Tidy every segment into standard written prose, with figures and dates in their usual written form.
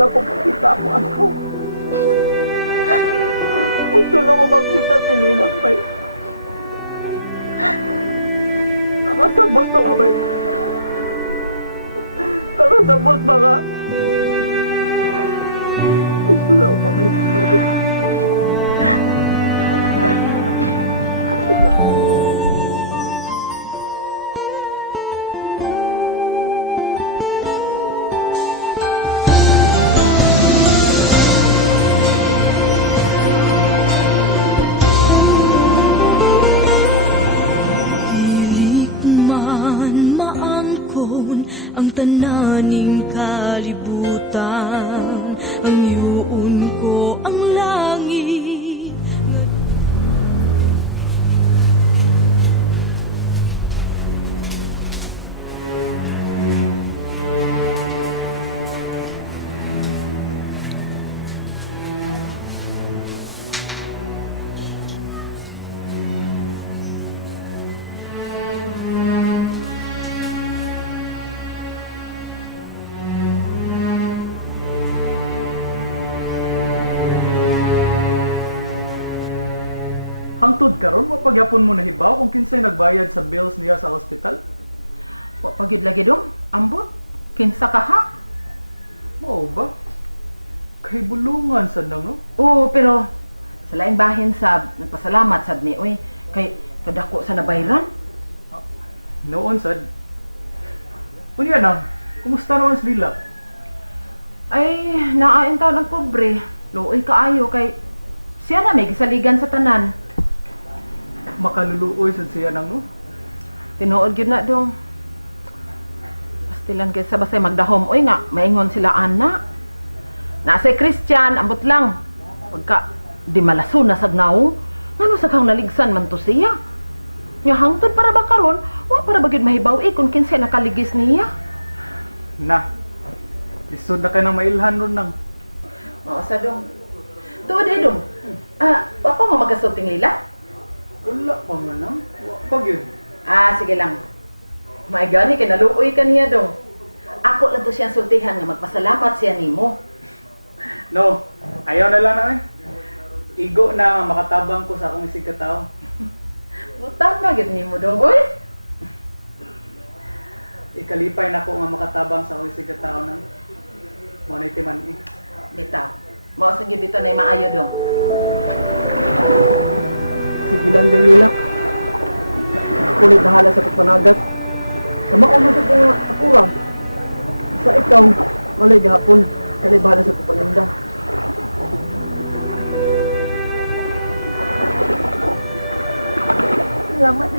na kung makita mo ako. Gusto lang ko makita si Lila May. Nakasabot mga May. Nakasabot mga. Gusto lang ko makita. Ang tananing kalibutan, ang yuon ko ang langit. Hangtod karon wa pagyapon mo nahibaw kung kinsay nagbayad sa bills niya sa ospital? Wa pagyud lagi dong, ambot. Kinsa ka ha? Mao ba? Kay bulungan sad nang no? Oo, pero sa laing bahin sab, nagpasalamat sad mi oy kay kadako sa nabayran. Noon sad. Unya nang, kumusta naman si Lila? Ay, naain taw ng pobre. Luoy kaayo kay siya na may gisaligan sa tanan. Makaluluoy sad siya nang no? Tinuod gyud na dong. Pastilan kay sa basay magdahom oy nga maingon sila ana. Nasay Christian ambot lang. Pagka di malason na sad naong, ngano sa kang naligsan man to siya. Nya hangtod para ba karon, wa para ba gyud mahibaw kung kinsay nakaligis niya. Na. Lisod na kay nang mailhan ron nang. Oo sa dong. Tuod dong. Wa pa mo magasulting Lila? Wala pa man nang. Wa pa gyud. Sige lang. May gani kay naluoy ka niya dong. Ako lang to siyang sultihan nga magpasalamat siya nimo. No, ayaw na lang na eh. Igo na nga makatabang ko sa akong isig ka tao. Butang na gid nimo dong oy. Ikalipay na ko nga makatabang sa akong isig ka tao nang. Mo na itiman eh. Bitaw. Mao sa gid bitaw na maayo dong. Sige lang din nila. Kulit bahala sa pagpanagat. Sama ko na sa mga akura. Sa ikaw, malay gahapon. Kali bahala sa pagpaninda. Salamat.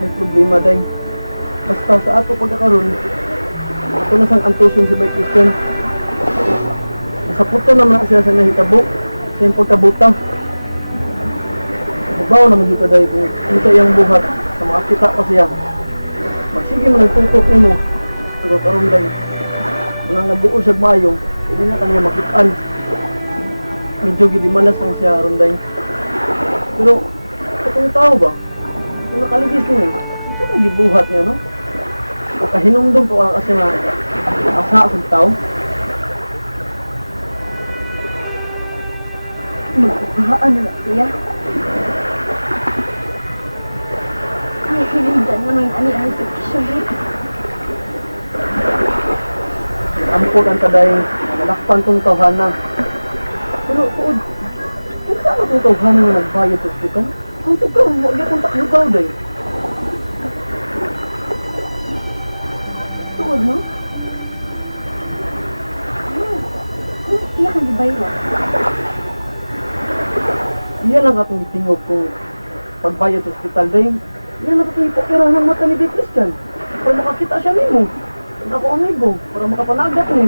May problema din. Basta sa ato pagkakaroon, ato na sang antusin si Bay Christian. Nasa puto naman na siya sa nahitabo. Sa yung pagkabuta. Babaw na magita dahil kung ito yung buhat sa makakita pa siya. Magsige mo nagtutok mo. Pero karoon dahil unang nabuol sa mayo, hindi na kanya makitaan. Medyo gidimalas lang siya ronday. Pero, itong tao ba? Kung nakaligis niya, siya nagibuhat niya, no? Makahinumdum po kasi nga asa sa tao. Magpahaan na siya. Ay, hilindan naman ani ay pagkisyon. Ampot ang taday, nalakpan kong tawhana. Pero, tuod, kung saan itong tawhana nga nagbayad sa hospital? Kung ito ka, huwag niya kong taklugaw dahil. Tuod mo? Iyak ang gibayro. Iyan lang atong tingog kung pagbayad sa hospital dahil. Iyan lang atong ipokira ng mata ni Bay Christian. Para makakita siya nimo. Ako ang ibo, para makapanagat ni.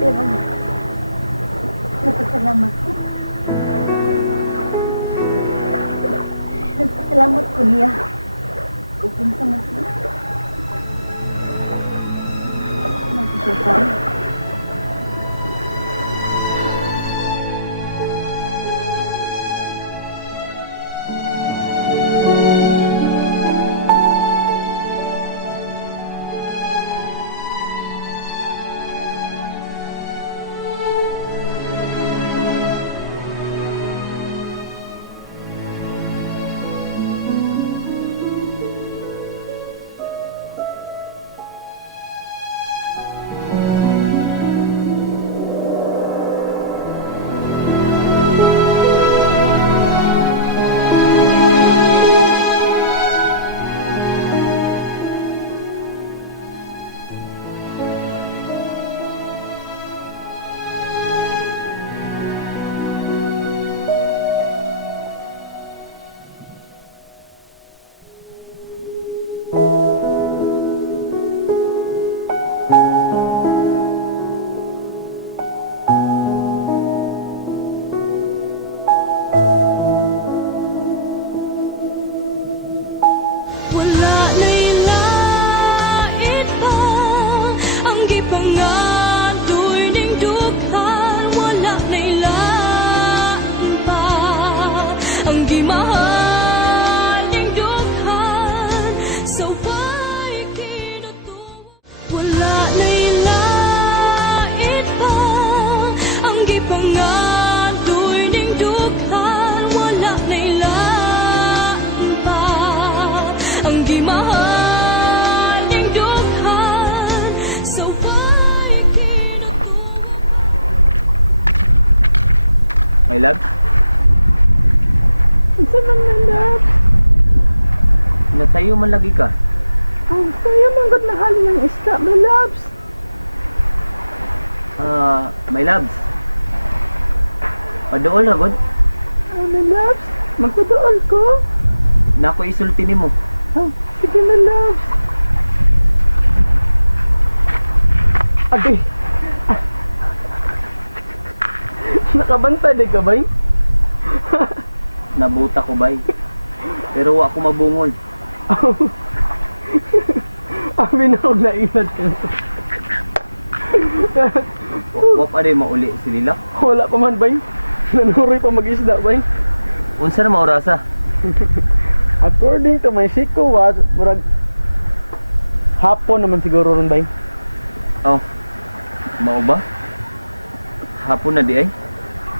Pero, nagpasalamat ko. Nagpasalamat ko niya. Kung pinsa mo siya. Nagpasalamat. Thank you. My love, Unsa man my loves? nasayo man lagi ka. Ang saya man gud nahali ng isda, my loves. My loves. Paduol ra gud. My loves, magtutuol ko. Nako isulti nimo. Oh, sige my loves. Agay. Nakabantay di ka bay? Nabuta ko bay. Pero wa ko mabungol. Abi na ako nainad ka. Wa pa rin mauli si Lila. Wala pa man bay. Nanuroy pa mag-isda bay. Unsa na maorasa? According to my siko watch, murag hapon naman siguro ron bay. Oh. Mao ba? Hapon na di ay.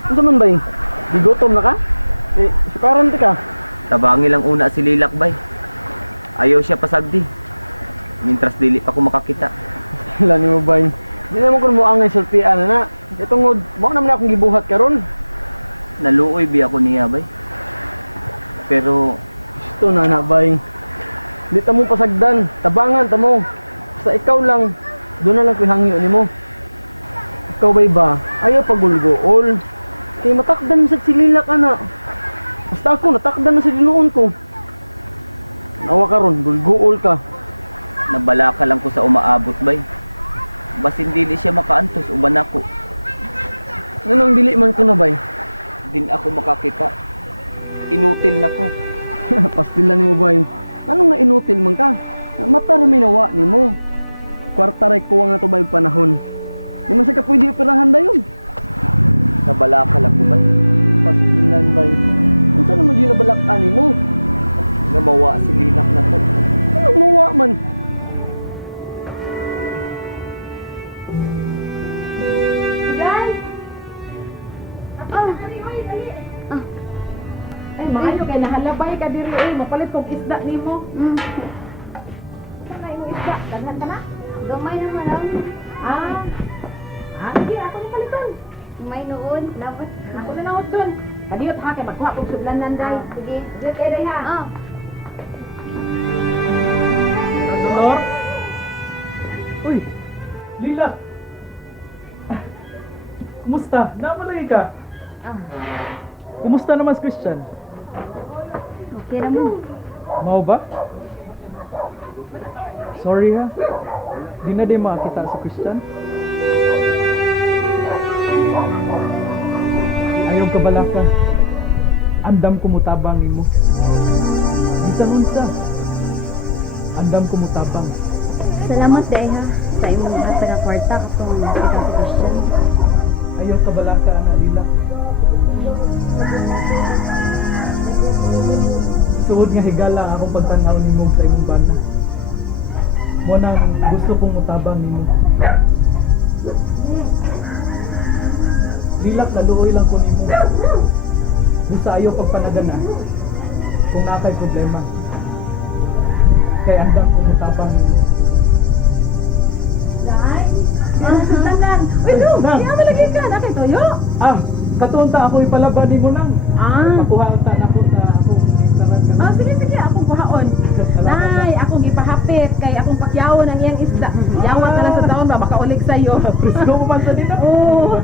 Unsa man bay? Gigotom na ka? Sukaran ti ka. Tabangi lang una si Lilak bay. Ayaw siya pasagdi. Mintras dili pa ko makakita. Wala ni mo bay. Di naman ko mo angay sultian na. Itungod, mo naman akong gibuhat karon. Naluoy bi ako niya bay. Pero Gusto na na bay. Di ta mo pasagdan, tabangan ta mo. Sa ikaw lang, doon na lang ko hangyo nimo. Ikaw bay ba? Ayaw pagulgool. Kay matakdan sa silila ka na. Basta ako natakdan na sa dinuon ko. Nawa karon, gulgool ka. nabala ka lang ko sa umaabot bay. Basin dili siya makaantos uban ako. Nanong dili man ko na bay? Din ako makakita. Inutil na ko. Pastilan nimo bay. Ano nga inutil man ka? Mata ra may nawa nimo. Kwarta ray kuwang na to bay panahon. Di man sa ka pwede operahan dayon. Nabala ka lang ko bay. Pastilan bay. Unsa naman yun nabalakan nimo? Nga mawa si Linak na to. Ano mawa man? Ay, maayo kay nahalabay ka diri eh, mapalit kong isda nimo. Saan na imong isda? Daghan ka na? Gamay naman lang. Ah. Ah, sige, ako na paliton. May noon. Labas. Ako na naot dun. Kadiyot ha, kay magkuha kong sublanan day. Sige. Diyot kay day ha. Oh. Lord? Uy, Lila! Kumusta? Namalagi ka? Ah. Kumusta naman si Christian? Okay naman. Mau ba? Sorry ha. Di na din makakita si Christian. Ayaw ka balaka. Andam kumutabang nimo. Bisan unsa. Andam kumutabang. Salamat dahil ha. Sa imong taga kwarta katong ikaw si Christian. Ayaw ka balaka na Lila. Suod nga higala akong pagtanaw nimo sa imong bana. Mo nang gusto kong mutabang nimo. Lilak na luoy lang ko nimo. Busa ayaw pagpanagana. Kung nakay problema. Kay andam kong mutabang nimo. Sublanan. Uy, no! Kaya malagi ka. Nakay toyo. Katunta ako ipalaban nimo nang. Ah. Makuha ta nako sa akong instalan. Ah, sige, sige. Akong kuhaon. Nay, akong gipahapit. Kay akong pakyawon ang iyang isda. Yawat na lang sa taon ba? Makaulig sa'yo. Presko mo man sa dito. Oo.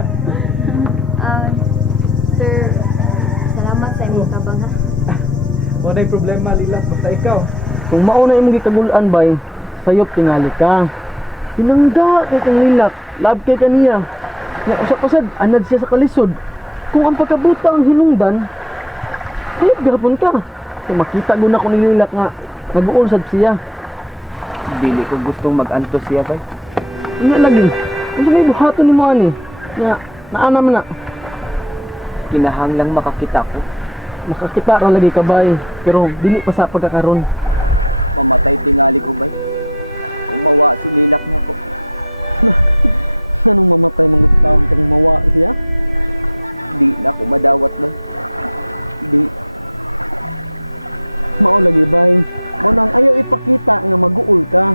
Sir, salamat sa imong tabang ha. Wala problema Lila. Basta ikaw. Kung mauna imong gikagulan bay, sayop tingali ka. Pinangga kay kang Lilak, love kay kaniya. Nga usap-usad, anad siya sa kalisod. Kung ang pagkabuta ang hinungdan, sayop gapon ka. Kung makita guna ko ni Lilak nga nag-uonsad siya. Dili ko gustong mag-antos siya bay. Nga lagi, kung may buhaton ni mo ani, nga naana man na. Kinahanglang makakita ko. Makakita ra lagi ka bay, pero dili pa sa pagkakaroon. Mamatay tingali ko bay. Kung mawa si Lilak na ko. Anong mamatay mga taon tong mawa siya? Di na ako madawat bay. Di. Mao lagi bay. Mo nang ayaw ipakita nga mag-uol ka.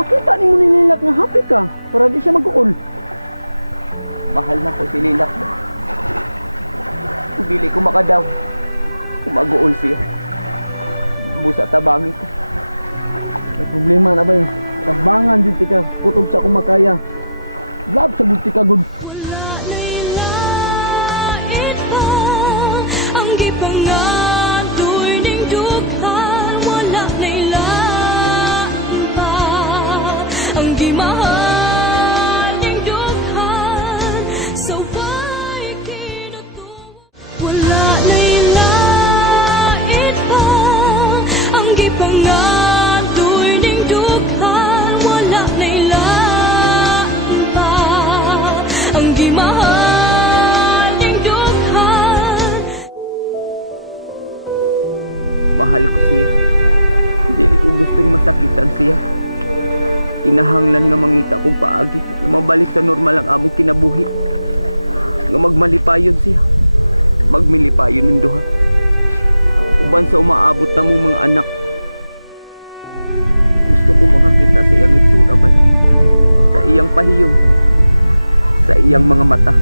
Pakita ni mo ni Lilak nga happy ka para di siya mag-uol. Mahal na ko si Lilak bay. Kung dili ko makadaw, kumaguol siya. Busa tabangi ko. May problema na ba yun? Tabangan dito ka, kutob sa kumakaya. Lab sa buti ka, good. Wala na'y lait pa ang gipangatoy ning dughan. Wala na'y laan pa ang gimahal ning dughan. So why kinutuwa? Wala na'y lait pa ang gipangatoy ning dughan. Wala na'y laan pa ang gimahal ning dughan. Mahal ko siya. Dili ko gustong masakitan siya. Kinahanglan nga mangita kong paagi nga mabalik sa normal ang among kinabuhi. Nga magmalipayon siya. Magmilipayon ng duha. Uban sa umaabot na mong mga anak. Gusto ko makakita sa iyang itsura ba? Sa iyang pahiyong. Sa iyang mga mata.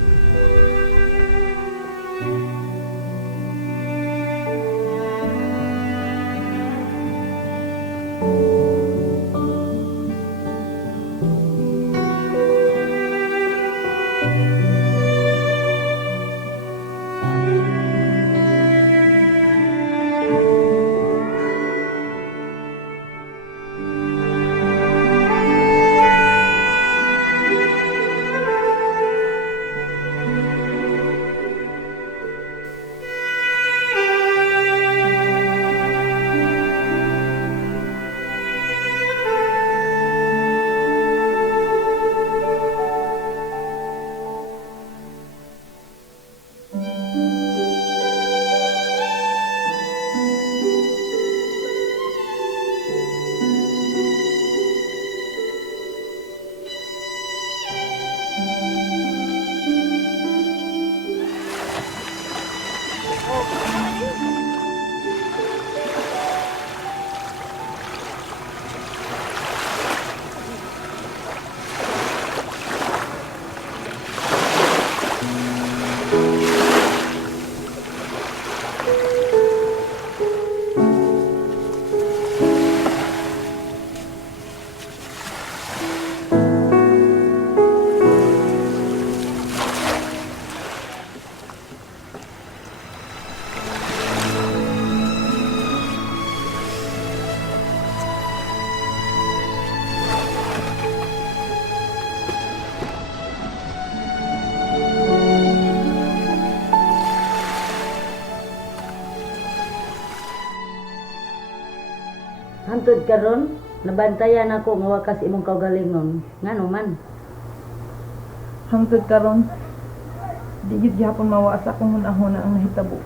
Hantod karon, nabantayan ako nga wakas imong kaugalingon. Ngano man? Hangtod karon, digid gyapon mawa sa akong hunahuna ang nahitabo.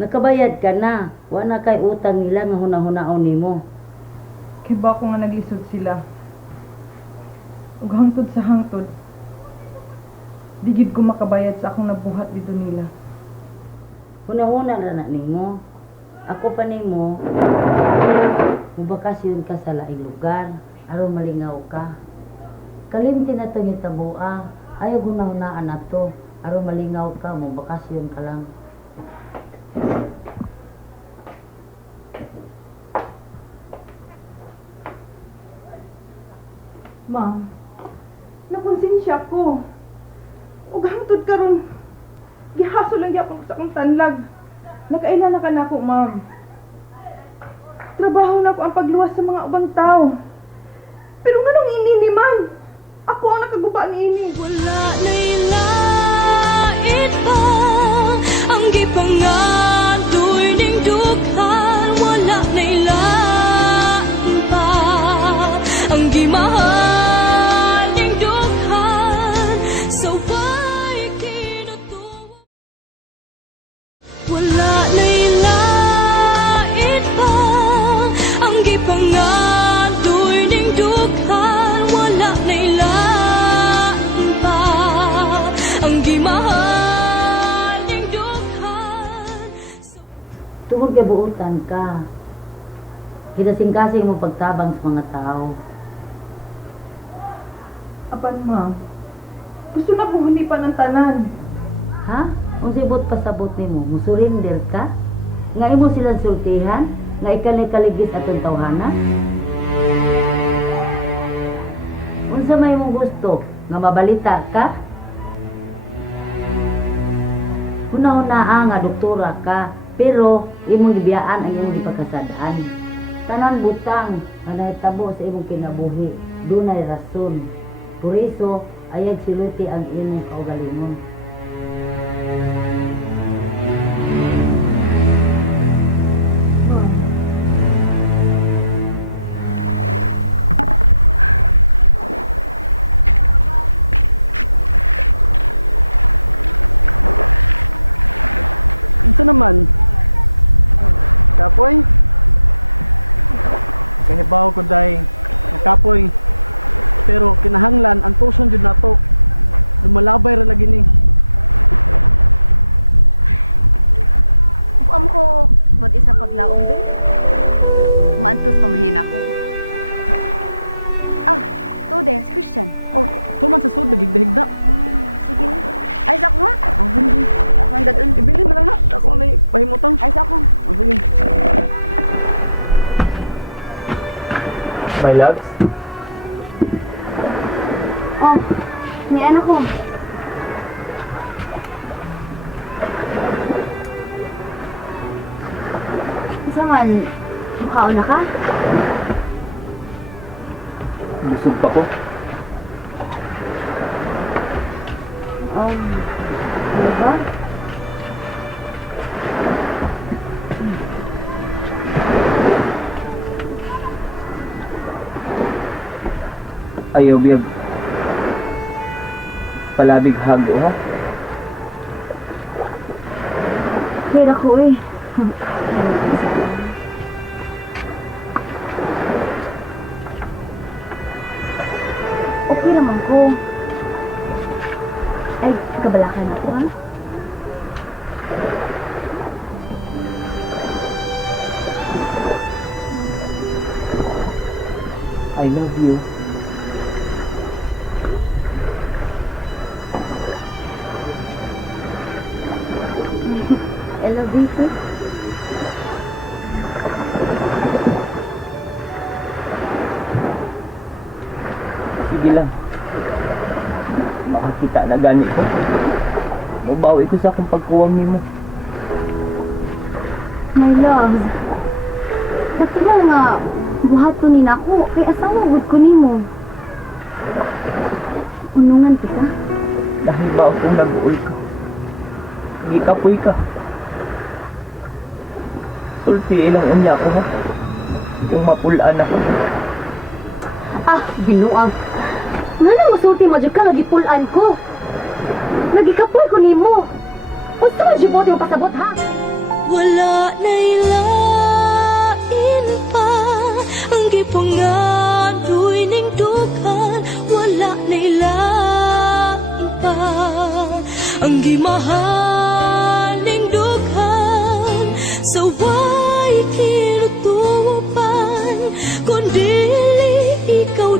Nakabayad ka na. Wa na kay utang nila nga hunahunaon nimo. Kay ba ko nga naglisod sila. Ug hangtod sa hangtod, digid ko makabayad sa akong nabuhat dito nila. Hunahuna na nimo. Ako pa nimo, mubakasyon ka sa laing lugar, aron malingaw ka. Kalimti na itong itabua, ayaw hunahunaan na to, aron malingaw ka, mubakasyon ka lang. Ma'am, nakonsensya ko. Ug hangtod karon, gihaso lang gyapon ko sa akong tanlag. Nakaila na ka na ako, ma'am. Trabaho na ako ang pagluwas sa mga ubang tao. Pero nganong ini ni ma'am? Ako ang nakaguba ni ini. Wala na'y lait pa ang gipangatoy ning dughan. Wala na'y laan pa ang gimahal ning dughan. So why kinutuwa? Wala na'y lait pa ang gipangatoy ning dughan. Wala na'y laan pa ang gimahal ning dughan. Tungod kay buutan ka. Kinasing-kasing mo pagtabang sa mga tao. Apan, ma'am, gusto na kong hunipan ng tanan. Ha? Kung sibot pasabot nimo, musurrender ka? Nga imo silang sultihan? Nga ikanay kaligis atong tawhana? Unsa may mong gusto? Nga mabalita ka? Una-una nga doktora ka, pero imong gibiyaan ang imong gipagkasadaan. Tanan butang nga nahitabo sa imong kinabuhi, dunay rason. Por iso, ayag siluti ang imong kaugalingon. Ito naman. Kapoy. Kahibaw ko day. Kapoy. Pero kinahanglan ang tuson jud nato. Lumalabay ra lagi ni. Upuan ko, wad isa paglaong din. Maantos pamahin ako. Ah, to de, si Christian. Oh, Tuman sa sud higda-higda. sige. Ay, sa ako ha? Ako ang dadun. Ibili na lang ha. Ako na pahimutang. Ay, sa ako. Sige. My loves. Oh, ni anak ko. Isa man, mukhaon na ka? Busog pa ko. Ano ba? Ayaw biyag. Palabig hago ha. Kaya ko eh. Okay naman ko. Ay, kabalakan ako ha? I love you. I love you too. Sige lang. Makakita na gani ko. Mabawi ko sa akong pagkuwang nimo. My love. Nagtagal nga, buhat ko ni nako, kay asawa gud ko nimo. Unungan kita. Dahil ba akong nag-uol ka? Gikapoy ka. Sulti ilang unya ko ha. Yung mapulaan ako. Ah, ginuang. Nga nang masulti mo dyan ka, nagipulan ko. Nagikapoy ko nimo. Gusto mo dyan mo yung pasabot ha? Wala na ilain pa ang gipangadoy ning dugan. Wala na ilain pa ang gimahaling dugan. Sa way kinutupan, kundi ikaw